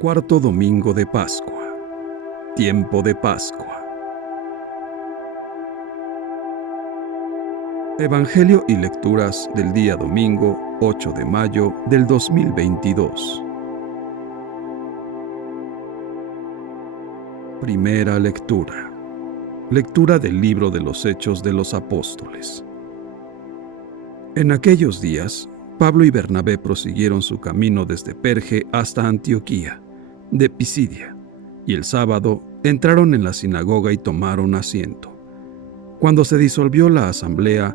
Cuarto domingo de Pascua. Tiempo de Pascua. Evangelio y lecturas del día domingo 8 de mayo del 2022. Primera lectura. Lectura del libro de los Hechos de los Apóstoles. En aquellos días, Pablo y Bernabé prosiguieron su camino desde Perge hasta Antioquía, de Pisidia, y el sábado entraron en la sinagoga y tomaron asiento. Cuando se disolvió la asamblea,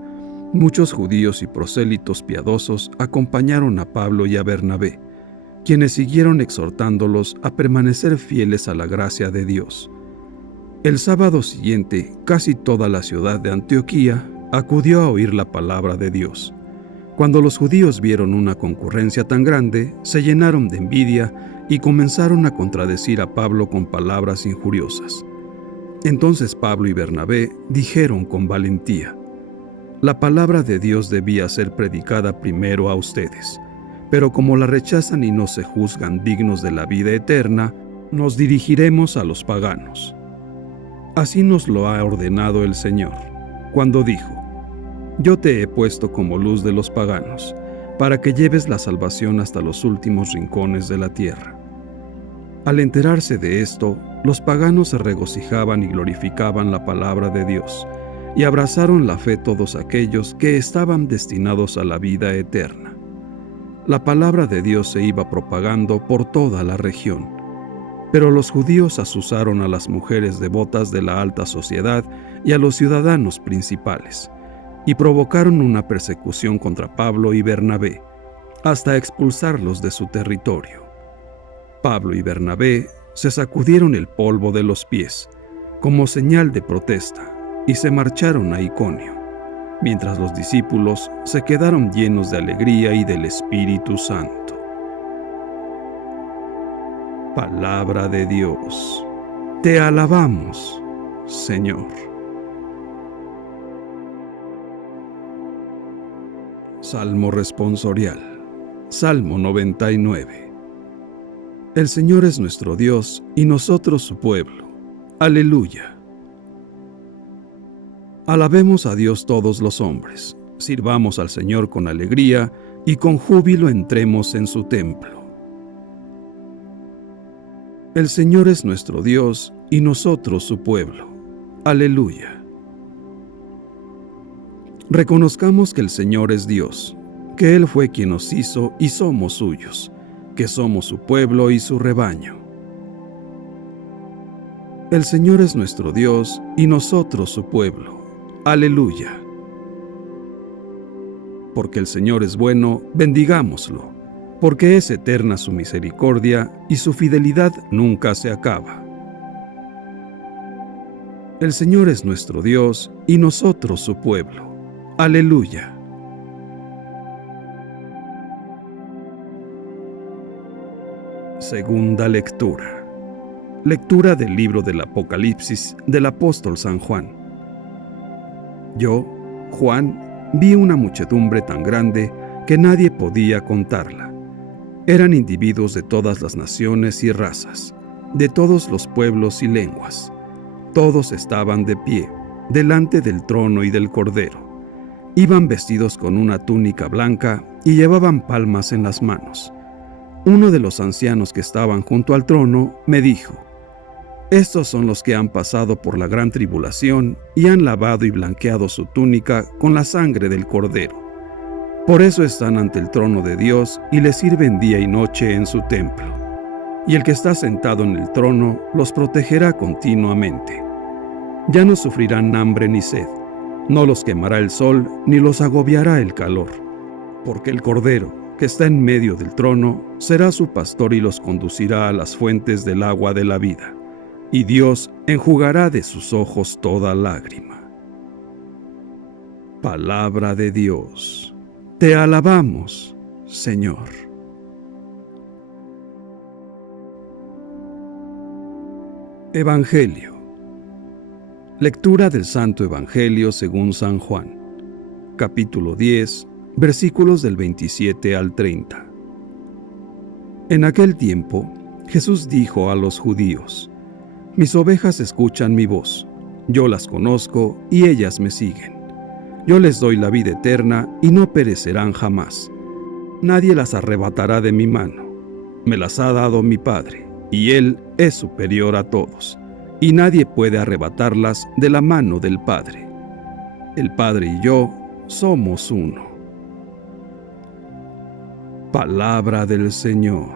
muchos judíos y prosélitos piadosos acompañaron a Pablo y a Bernabé, quienes siguieron exhortándolos a permanecer fieles a la gracia de Dios. El sábado siguiente, casi toda la ciudad de Antioquía acudió a oír la palabra de Dios. Cuando los judíos vieron una concurrencia tan grande, se llenaron de envidia y comenzaron a contradecir a Pablo con palabras injuriosas. Entonces Pablo y Bernabé dijeron con valentía: la palabra de Dios debía ser predicada primero a ustedes, pero como la rechazan y no se juzgan dignos de la vida eterna, nos dirigiremos a los paganos. Así nos lo ha ordenado el Señor, cuando dijo: yo te he puesto como luz de los paganos, para que lleves la salvación hasta los últimos rincones de la tierra. Al enterarse de esto, los paganos se regocijaban y glorificaban la palabra de Dios, y abrazaron la fe todos aquellos que estaban destinados a la vida eterna. La palabra de Dios se iba propagando por toda la región, pero los judíos azuzaron a las mujeres devotas de la alta sociedad y a los ciudadanos principales, y provocaron una persecución contra Pablo y Bernabé, hasta expulsarlos de su territorio. Pablo y Bernabé se sacudieron el polvo de los pies, como señal de protesta, y se marcharon a Iconio, mientras los discípulos se quedaron llenos de alegría y del Espíritu Santo. Palabra de Dios. Te alabamos, Señor. Salmo responsorial. Salmo 99. El Señor es nuestro Dios y nosotros su pueblo. Aleluya. Alabemos a Dios todos los hombres, sirvamos al Señor con alegría y con júbilo entremos en su templo. El Señor es nuestro Dios y nosotros su pueblo. Aleluya. Reconozcamos que el Señor es Dios, que Él fue quien nos hizo y somos suyos, que somos su pueblo y su rebaño. El Señor es nuestro Dios y nosotros su pueblo. Aleluya. Porque el Señor es bueno, bendigámoslo, porque es eterna su misericordia y su fidelidad nunca se acaba. El Señor es nuestro Dios y nosotros su pueblo. Aleluya. Segunda lectura. Lectura del libro del Apocalipsis del apóstol San Juan. Yo, Juan, vi una muchedumbre tan grande que nadie podía contarla. Eran individuos de todas las naciones y razas, de todos los pueblos y lenguas. Todos estaban de pie, delante del trono y del Cordero. Iban vestidos con una túnica blanca y llevaban palmas en las manos. Uno de los ancianos que estaban junto al trono me dijo: estos son los que han pasado por la gran tribulación y han lavado y blanqueado su túnica con la sangre del Cordero. Por eso están ante el trono de Dios y le sirven día y noche en su templo. Y el que está sentado en el trono los protegerá continuamente. Ya no sufrirán hambre ni sed, no los quemará el sol ni los agobiará el calor, porque el Cordero, que está en medio del trono, será su pastor y los conducirá a las fuentes del agua de la vida, y Dios enjugará de sus ojos toda lágrima. Palabra de Dios. Te alabamos, Señor. Evangelio. Lectura del Santo Evangelio según San Juan, capítulo 10, versículos del 27 al 30. En aquel tiempo, Jesús dijo a los judíos: Mis ovejas escuchan mi voz, yo las conozco y ellas me siguen. Yo les doy la vida eterna y no perecerán jamás. Nadie las arrebatará de mi mano. Me las ha dado mi Padre, y Él es superior a todos, y nadie puede arrebatarlas de la mano del Padre. El Padre y yo somos uno. Palabra del Señor.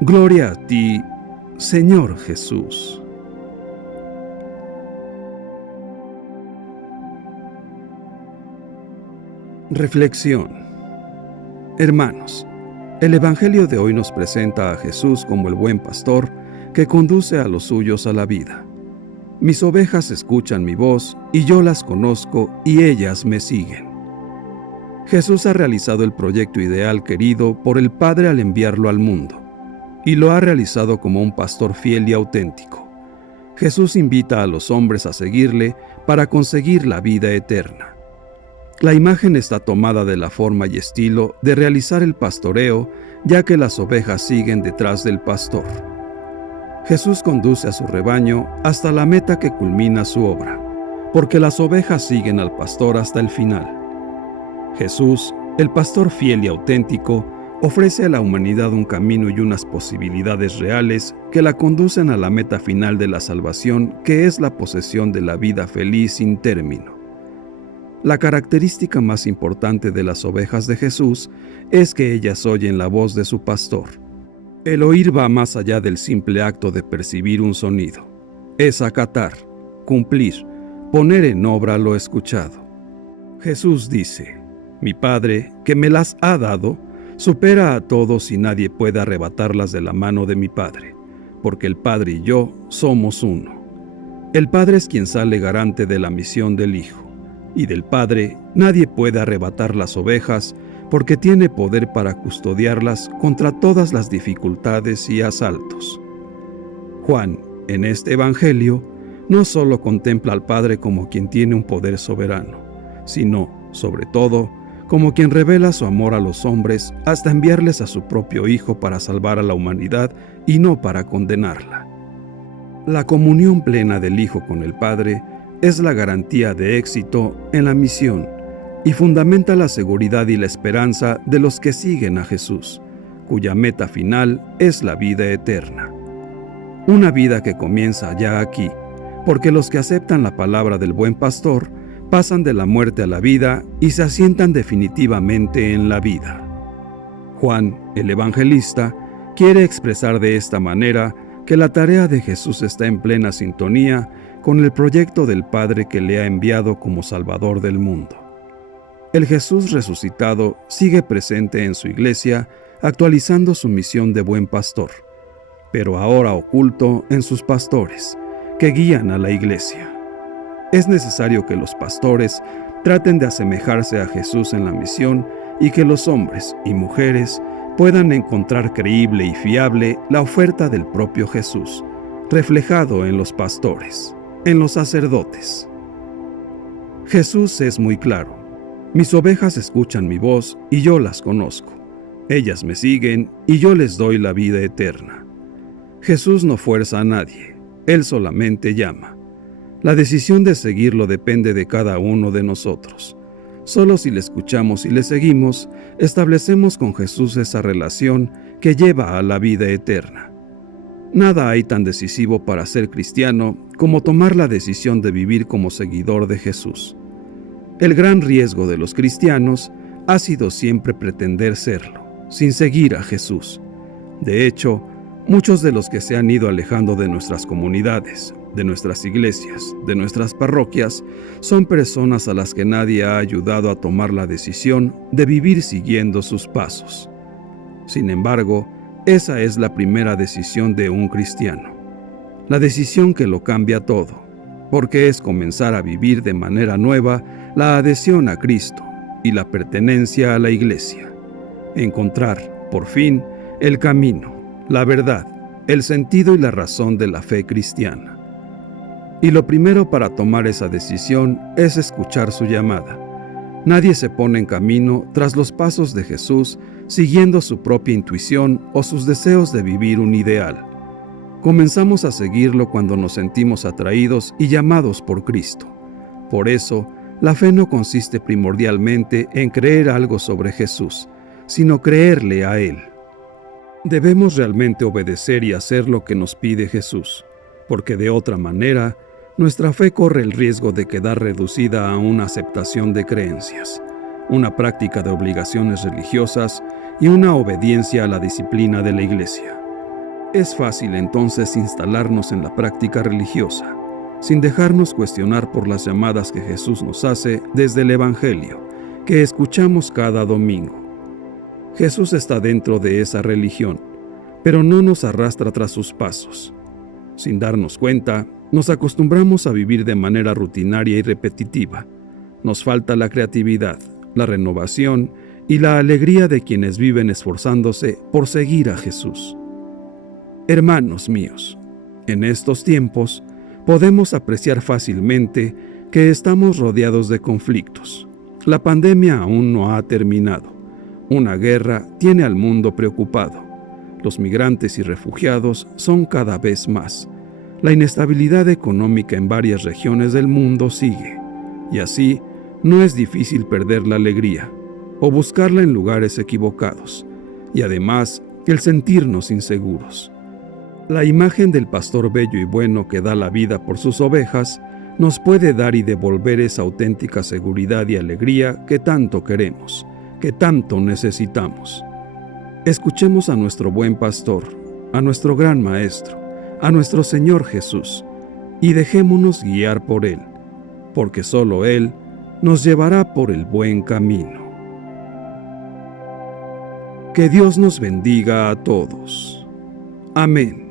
Gloria a ti, Señor Jesús. Reflexión. Hermanos, el Evangelio de hoy nos presenta a Jesús como el buen pastor que conduce a los suyos a la vida. Mis ovejas escuchan mi voz y yo las conozco y ellas me siguen. Jesús ha realizado el proyecto ideal querido por el Padre al enviarlo al mundo, y lo ha realizado como un pastor fiel y auténtico. Jesús invita a los hombres a seguirle para conseguir la vida eterna. La imagen está tomada de la forma y estilo de realizar el pastoreo, ya que las ovejas siguen detrás del pastor. Jesús conduce a su rebaño hasta la meta que culmina su obra, porque las ovejas siguen al pastor hasta el final. Jesús, el pastor fiel y auténtico, ofrece a la humanidad un camino y unas posibilidades reales que la conducen a la meta final de la salvación, que es la posesión de la vida feliz sin término. La característica más importante de las ovejas de Jesús es que ellas oyen la voz de su pastor. El oír va más allá del simple acto de percibir un sonido. Es acatar, cumplir, poner en obra lo escuchado. Jesús dice: Mi Padre, que me las ha dado, supera a todos y nadie puede arrebatarlas de la mano de mi Padre, porque el Padre y yo somos uno. El Padre es quien sale garante de la misión del Hijo, y del Padre nadie puede arrebatar las ovejas, porque tiene poder para custodiarlas contra todas las dificultades y asaltos. Juan, en este Evangelio, no solo contempla al Padre como quien tiene un poder soberano, sino, sobre todo, como quien revela su amor a los hombres hasta enviarles a su propio Hijo para salvar a la humanidad y no para condenarla. La comunión plena del Hijo con el Padre es la garantía de éxito en la misión y fundamenta la seguridad y la esperanza de los que siguen a Jesús, cuya meta final es la vida eterna. Una vida que comienza ya aquí, porque los que aceptan la palabra del buen pastor pasan de la muerte a la vida y se asientan definitivamente en la vida. Juan, el evangelista, quiere expresar de esta manera que la tarea de Jesús está en plena sintonía con el proyecto del Padre que le ha enviado como Salvador del mundo. El Jesús resucitado sigue presente en su iglesia, actualizando su misión de buen pastor, pero ahora oculto en sus pastores, que guían a la iglesia. Es necesario que los pastores traten de asemejarse a Jesús en la misión y que los hombres y mujeres puedan encontrar creíble y fiable la oferta del propio Jesús, reflejado en los pastores, en los sacerdotes. Jesús es muy claro: mis ovejas escuchan mi voz y yo las conozco. Ellas me siguen y yo les doy la vida eterna. Jesús no fuerza a nadie, Él solamente llama. La decisión de seguirlo depende de cada uno de nosotros. Solo si le escuchamos y le seguimos, establecemos con Jesús esa relación que lleva a la vida eterna. Nada hay tan decisivo para ser cristiano como tomar la decisión de vivir como seguidor de Jesús. El gran riesgo de los cristianos ha sido siempre pretender serlo, sin seguir a Jesús. De hecho, muchos de los que se han ido alejando de nuestras comunidades, de nuestras iglesias, de nuestras parroquias, son personas a las que nadie ha ayudado a tomar la decisión de vivir siguiendo sus pasos. Sin embargo, esa es la primera decisión de un cristiano, la decisión que lo cambia todo, porque es comenzar a vivir de manera nueva la adhesión a Cristo y la pertenencia a la iglesia, encontrar, por fin, el camino, la verdad, el sentido y la razón de la fe cristiana. Y lo primero para tomar esa decisión es escuchar su llamada. Nadie se pone en camino tras los pasos de Jesús siguiendo su propia intuición o sus deseos de vivir un ideal. Comenzamos a seguirlo cuando nos sentimos atraídos y llamados por Cristo. Por eso, la fe no consiste primordialmente en creer algo sobre Jesús, sino creerle a Él. Debemos realmente obedecer y hacer lo que nos pide Jesús, porque de otra manera, nuestra fe corre el riesgo de quedar reducida a una aceptación de creencias, una práctica de obligaciones religiosas y una obediencia a la disciplina de la Iglesia. Es fácil entonces instalarnos en la práctica religiosa, sin dejarnos cuestionar por las llamadas que Jesús nos hace desde el Evangelio, que escuchamos cada domingo. Jesús está dentro de esa religión, pero no nos arrastra tras sus pasos. Sin darnos cuenta, nos acostumbramos a vivir de manera rutinaria y repetitiva. Nos falta la creatividad, la renovación y la alegría de quienes viven esforzándose por seguir a Jesús. Hermanos míos, en estos tiempos podemos apreciar fácilmente que estamos rodeados de conflictos. La pandemia aún no ha terminado. Una guerra tiene al mundo preocupado. Los migrantes y refugiados son cada vez más. La inestabilidad económica en varias regiones del mundo sigue, y así no es difícil perder la alegría o buscarla en lugares equivocados, y además el sentirnos inseguros. La imagen del pastor bello y bueno que da la vida por sus ovejas nos puede dar y devolver esa auténtica seguridad y alegría que tanto queremos, que tanto necesitamos. Escuchemos a nuestro buen pastor, a nuestro gran maestro, a nuestro Señor Jesús, y dejémonos guiar por Él, porque solo Él nos llevará por el buen camino. Que Dios nos bendiga a todos. Amén.